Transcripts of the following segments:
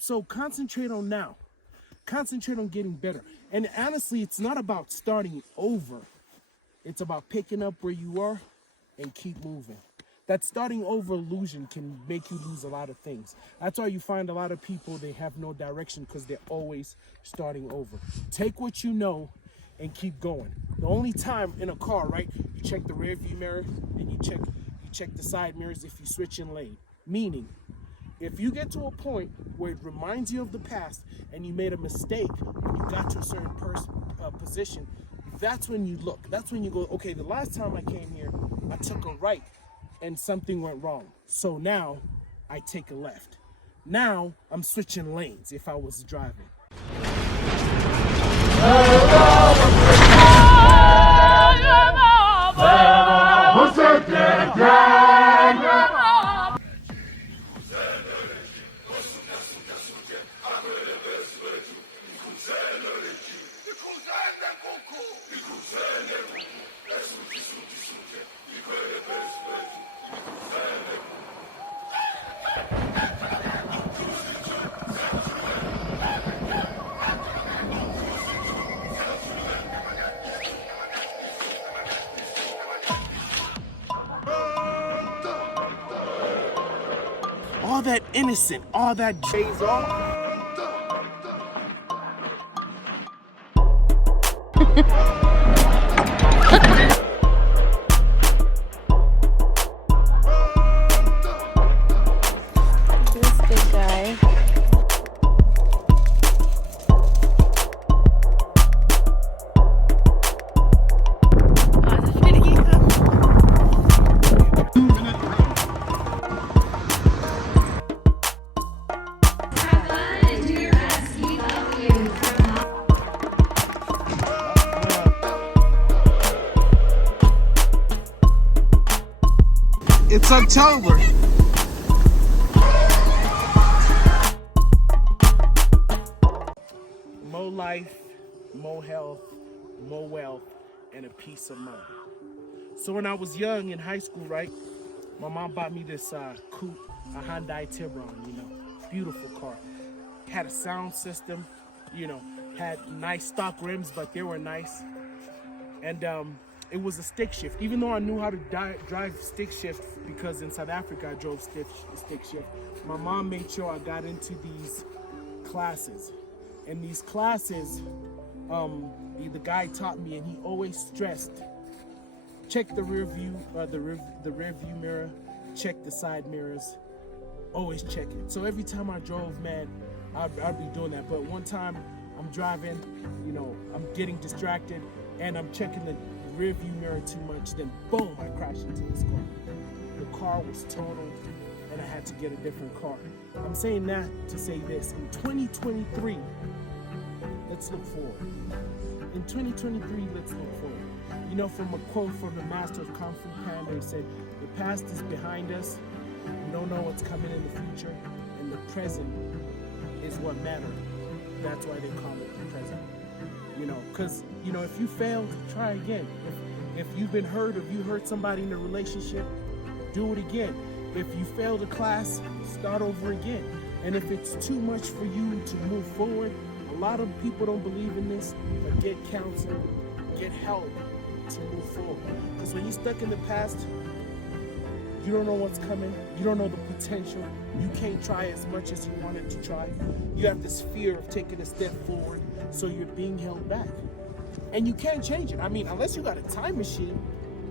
So concentrate on now. Concentrate on getting better. And honestly, it's not about starting over. It's about picking up where you are and keep moving. That starting over illusion can make you lose a lot of things. That's why you find a lot of people, they have no direction because they're always starting over. Take what you know and keep going. The only time in a car, right, you check the rear view mirror and you check the side mirrors if you switch in lane. Meaning, if you get to a point where it reminds you of the past and you made a mistake and you got to a certain position, that's when you look. That's when you go, okay, the last time I came here, I took a right and something went wrong. So now I take a left. Now I'm switching lanes if I was driving. All that innocent, all that J's off. This big guy. It's October. More life, more health, more wealth, and a peace of mind. So when I was young in high school, right, my mom bought me this coupe, a Hyundai Tiburon, beautiful car. Had a sound system, had nice stock rims, but they were nice. And it was a stick shift. Even though I knew how to drive stick shift, because in South Africa I drove stick shift, my mom made sure I got into these classes. And these classes, the guy taught me, and he always stressed, check the rear view, the rear view mirror, check the side mirrors, always check it. So every time I drove, man, I'd be doing that. But one time I'm driving, I'm getting distracted, and I'm checking the rear view mirror too much, then boom, I crashed into this car. The car was totaled and I had to get a different car. I'm saying that to say this: in 2023, let's look forward. In 2023, let's look forward. From a quote from the master of Kung Fu Panda, he said, the past is behind us, we don't know what's coming in the future, and the present is what matters. That's why they call it the present. Because, if you failed, try again. If you've been hurt, if you hurt somebody in a relationship, do it again. If you failed a class, start over again. And if it's too much for you to move forward, a lot of people don't believe in this, but get counsel, get help to move forward. Because when you're stuck in the past, you don't know what's coming. You don't know the potential. You can't try as much as you wanted to try. You have this fear of taking a step forward, so you're being held back. And you can't change it. I mean, unless you got a time machine.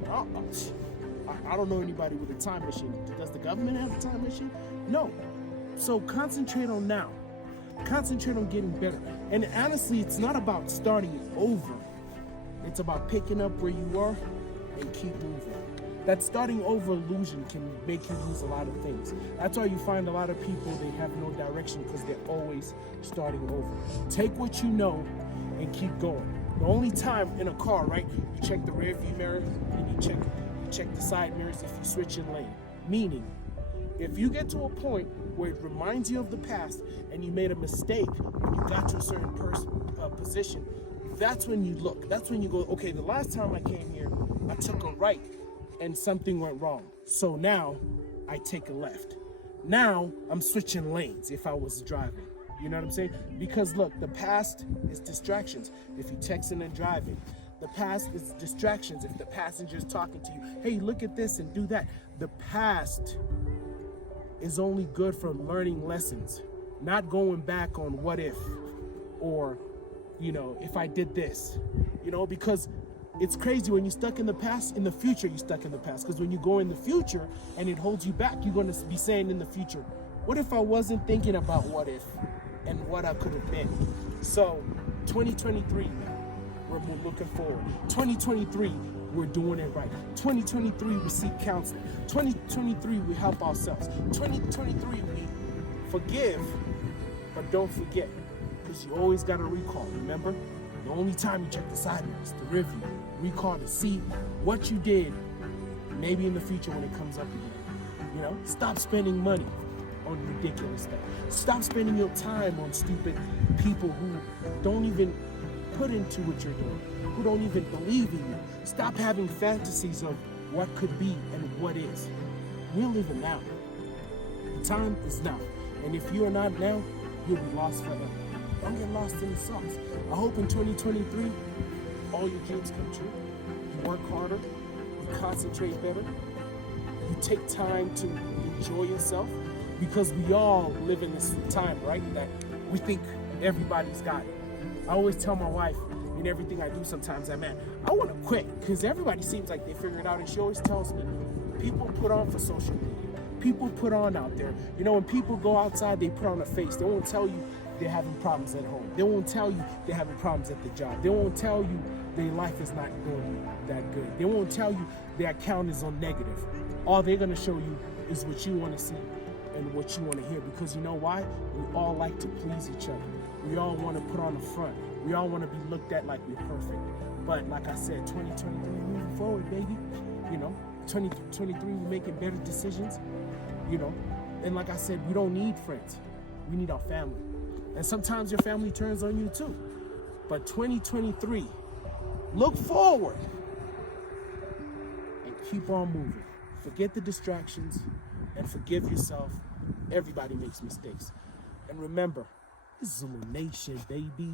I don't know anybody with a time machine. Does the government have a time machine? No. So concentrate on now. Concentrate on getting better. And honestly, it's not about starting over. It's about picking up where you are and keep moving. That starting over illusion can make you lose a lot of things. That's why you find a lot of people, they have no direction because they're always starting over. Take what you know and keep going. The only time in a car, right, you check the rear view mirror and you check the side mirrors if you switch in lane. Meaning, if you get to a point where it reminds you of the past and you made a mistake and you got to a certain position, that's when you look. That's when you go, okay, the last time I came here, I took a right and something went wrong. So now I take a left. Now I'm switching lanes if I was driving. You know what I'm saying? Because look, the past is distractions. If you're texting and driving, the past is distractions. If the passenger's talking to you, hey, look at this and do that. The past is only good for learning lessons, not going back on what if, or, if I did this, because it's crazy when you're stuck in the past. In the future, you're stuck in the past, because when you go in the future and it holds you back, you're going to be saying in the future, what if I wasn't thinking about what if and what I could have been? So 2023 now, we're looking forward. 2023, we're doing it right. 2023, we seek counseling. 2023, we help ourselves. 2023, we forgive, but don't forget, because you always got to recall. Remember, the only time you check the side mirror is the review. Recall to see what you did, maybe in the future when it comes up again. Stop spending money on ridiculous stuff. Stop spending your time on stupid people who don't even put into what you're doing, who don't even believe in you. Stop having fantasies of what could be and what is. We're living now. The time is now. And if you are not now, you'll be lost forever. Don't get lost in the sauce. I hope in 2023, all your dreams come true. You work harder, you concentrate better, you take time to enjoy yourself, because we all live in this time, right, that we think everybody's got it. I always tell my wife in everything I do sometimes, I want to quit, because everybody seems like they figure it out, and she always tells me, people put on for social media. People put on out there. When people go outside, they put on a face. They won't tell you they're having problems at home. They won't tell you they're having problems at the job. They won't tell you their life is not going that good. They won't tell you their account is on negative. All they're going to show you is what you want to see and what you want to hear, because you know why? We all like to please each other. We all want to put on a front. We all want to be looked at like we're perfect. But like I said, 2023 moving forward, baby. 2023 we're making better decisions. And like I said, we don't need friends. We need our family. And sometimes your family turns on you too. But 2023, look forward and keep on moving. Forget the distractions and forgive yourself. Everybody makes mistakes. And remember, it's Zulu Nation, baby.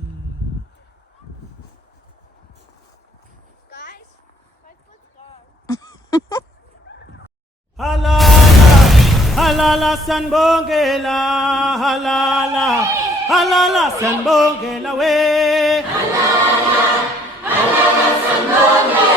Guys, my foot's gone. Halala, halala sanbongela, halala, halala sanbongela we. Halala, halala sanbongela.